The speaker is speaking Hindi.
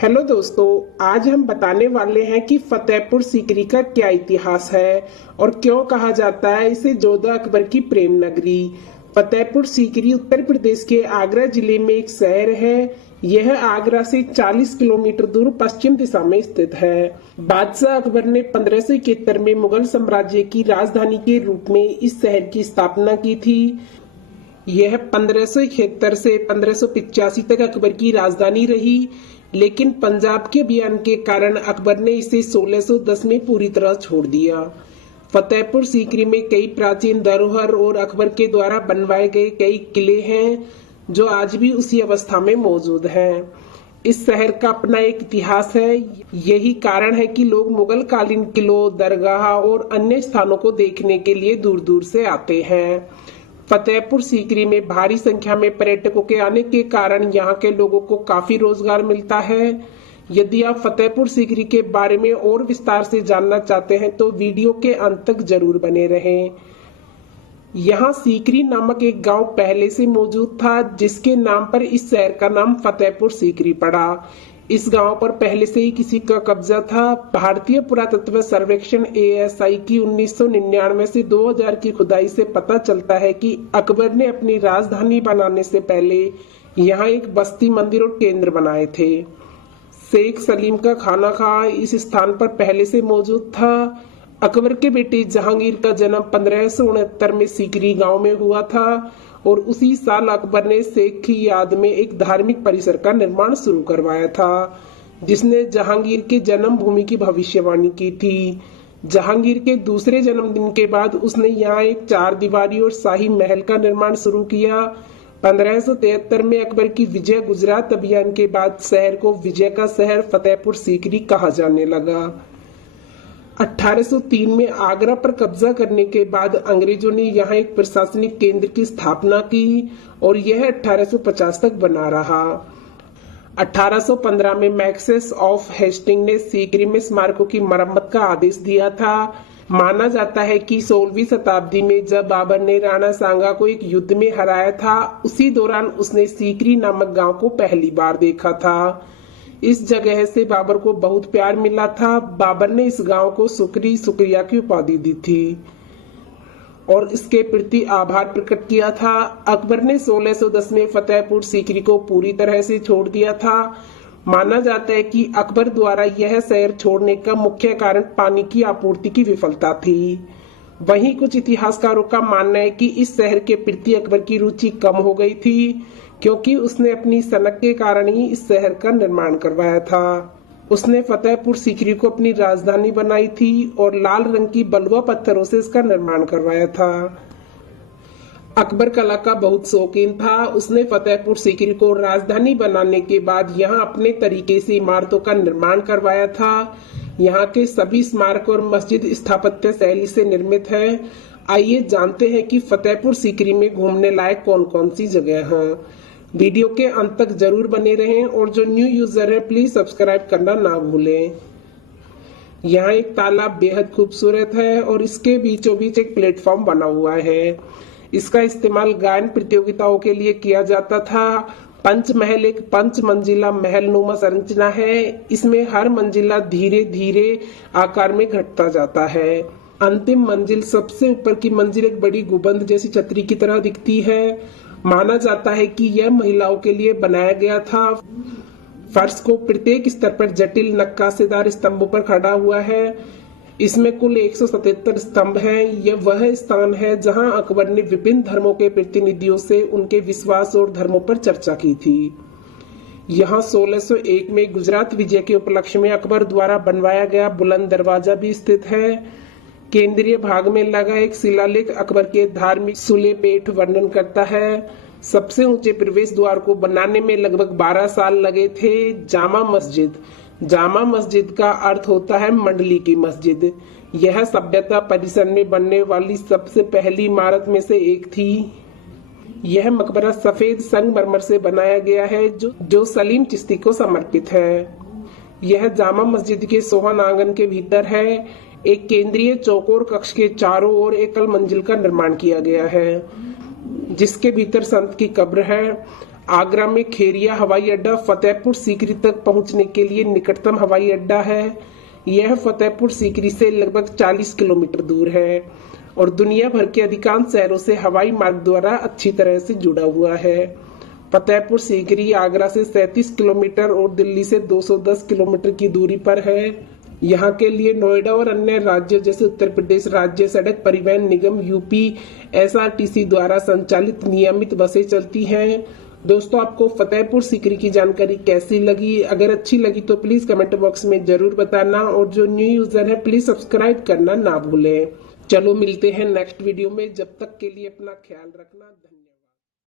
हेलो दोस्तों, आज हम बताने वाले हैं कि फतेहपुर सीकरी का क्या इतिहास है और क्यों कहा जाता है इसे जोधा अकबर की प्रेम नगरी। फतेहपुर सीकरी उत्तर प्रदेश के आगरा जिले में एक शहर है। यह आगरा से 40 किलोमीटर दूर पश्चिम दिशा में स्थित है। बादशाह अकबर ने 1571 में मुगल साम्राज्य की राजधानी के रूप में इस शहर की स्थापना की थी। यह 1571 से 1585 तक अकबर की राजधानी रही, लेकिन पंजाब के अभियान के कारण अकबर ने इसे 1610 में पूरी तरह छोड़ दिया। फतेहपुर सीकरी में कई प्राचीन धरोहर और अकबर के द्वारा बनवाए गए कई किले हैं जो आज भी उसी अवस्था में मौजूद हैं। इस शहर का अपना एक इतिहास है। यही कारण है कि लोग मुगल कालीन किलों, दरगाह और अन्य स्थानों को देखने के लिए दूर दूर से आते हैं। फतेहपुर सीकरी में भारी संख्या में पर्यटकों के आने के कारण यहाँ के लोगों को काफी रोजगार मिलता है। यदि आप फतेहपुर सीकरी के बारे में और विस्तार से जानना चाहते हैं तो वीडियो के अंत तक जरूर बने रहें। यहाँ सीकरी नामक एक गांव पहले से मौजूद था, जिसके नाम पर इस शहर का नाम फतेहपुर सीकरी पड़ा। इस गांव पर पहले से ही किसी का कब्जा था। भारतीय पुरातत्व सर्वेक्षण ASI की 1999 से 2000 की खुदाई से पता चलता है कि अकबर ने अपनी राजधानी बनाने से पहले यहाँ एक बस्ती, मंदिर और केंद्र बनाए थे। शेख सलीम का खाना खा इस स्थान पर पहले से मौजूद था। अकबर के बेटे जहांगीर का जन्म 1569 में सीकरी गांव में हुआ था और उसी साल अकबर ने शेख की याद में एक धार्मिक परिसर का निर्माण शुरू करवाया था, जिसने जहांगीर के जन्म भूमि की भविष्यवाणी की थी। जहांगीर के दूसरे जन्मदिन के बाद उसने यहाँ एक 4 दीवारी और शाही महल का निर्माण शुरू किया। 1573 में अकबर की विजय गुजरात अभियान के बाद शहर को विजय का शहर फतेहपुर सीकरी कहा जाने लगा। 1803 में आगरा पर कब्जा करने के बाद अंग्रेजों ने यहाँ एक प्रशासनिक केंद्र की स्थापना की और यह 1850 तक बना रहा। 1815 में मैक्सेस ऑफ हेस्टिंग ने सीकरी में स्मारकों की मरम्मत का आदेश दिया था। माना जाता है कि 16वीं शताब्दी में जब बाबर ने राणा सांगा को एक युद्ध में हराया था, उसी दौरान उसने सीकरी नामक गांव को पहली बार देखा था। इस जगह से बाबर को बहुत प्यार मिला था। बाबर ने इस गांव को शुक्रिया की उपाधि दी थी और इसके प्रति आभार प्रकट किया था। अकबर ने 1610 में फतेहपुर सीकरी को पूरी तरह से छोड़ दिया था। माना जाता है कि अकबर द्वारा यह शहर छोड़ने का मुख्य कारण पानी की आपूर्ति की विफलता थी। वहीं कुछ इतिहासकारों का मानना है कि इस शहर के प्रति अकबर की रुचि कम हो गई थी, क्योंकि उसने अपनी सनक के कारण ही इस शहर का निर्माण करवाया था। उसने फतेहपुर सीकरी को अपनी राजधानी बनाई थी और लाल रंग की बलुआ पत्थरों से इसका निर्माण करवाया था। अकबर कला का बहुत शौकीन था। उसने फतेहपुर सीकरी को राजधानी बनाने के बाद यहाँ अपने तरीके से इमारतों का निर्माण करवाया था। यहाँ के सभी स्मारक और मस्जिद स्थापत्य शैली से निर्मित है। आइए जानते हैं कि फतेहपुर सीकरी में घूमने लायक कौन कौन सी जगह हैं। वीडियो के अंत तक जरूर बने रहें और जो न्यू यूजर है प्लीज सब्सक्राइब करना ना भूलें। यहाँ एक तालाब बेहद खूबसूरत है और इसके बीचों बीच एक प्लेटफॉर्म बना हुआ है। इसका इस्तेमाल गायन प्रतियोगिताओं के लिए किया जाता था। पंचमहल एक 5 मंजिला महल नुमा संरचना है। इसमें हर मंजिला धीरे धीरे आकार में घटता जाता है। अंतिम मंजिल, सबसे ऊपर की मंजिल, एक बड़ी गुंबद जैसी छतरी की तरह दिखती है। माना जाता है कि यह महिलाओं के लिए बनाया गया था। फर्श को प्रत्येक स्तर पर जटिल नक्काशीदार स्तंभों पर खड़ा हुआ है। इसमें कुल 177 स्तंभ हैं। यह वह स्थान है जहां अकबर ने विभिन्न धर्मों के प्रतिनिधियों से उनके विश्वास और धर्मों पर चर्चा की थी। यहाँ 1601 में गुजरात विजय के उपलक्ष्य में अकबर द्वारा बनवाया गया बुलंद दरवाजा भी स्थित है। केंद्रीय भाग में लगा एक शिलालेख अकबर के धार्मिक सुलेपेट वर्णन करता है। सबसे ऊंचे प्रवेश द्वार को बनाने में लगभग 12 साल लगे थे। जामा मस्जिद का अर्थ होता है मंडली की मस्जिद। यह सभ्यता परिसर में बनने वाली सबसे पहली इमारत में से एक थी। यह मकबरा सफेद संगमरमर से बनाया गया है जो सलीम चिश्ती को समर्पित है। यह जामा मस्जिद के सोहन आंगन के भीतर है। एक केंद्रीय चौकोर कक्ष के चारों ओर एकल मंजिल का निर्माण किया गया है, जिसके भीतर संत की कब्र है। आगरा में खेरिया हवाई अड्डा फतेहपुर सीकरी तक पहुंचने के लिए निकटतम हवाई अड्डा है। यह फतेहपुर सीकरी से लगभग 40 किलोमीटर दूर है और दुनिया भर के अधिकांश शहरों से हवाई मार्ग द्वारा अच्छी तरह से जुड़ा हुआ है। फतेहपुर सीकरी आगरा से 37 किलोमीटर और दिल्ली से 210 किलोमीटर की दूरी पर है। यहाँ के लिए नोएडा और अन्य राज्यों जैसे उत्तर प्रदेश राज्य सड़क परिवहन निगम यूपी एसआरटीसी द्वारा संचालित नियमित बसें चलती हैं। दोस्तों, आपको फतेहपुर सीकरी की जानकारी कैसी लगी? अगर अच्छी लगी तो प्लीज कमेंट बॉक्स में जरूर बताना और जो न्यू यूजर है प्लीज सब्सक्राइब करना ना भूलें। चलो मिलते हैं नेक्स्ट वीडियो में, जब तक के लिए अपना ख्याल रखना। धन्यवाद।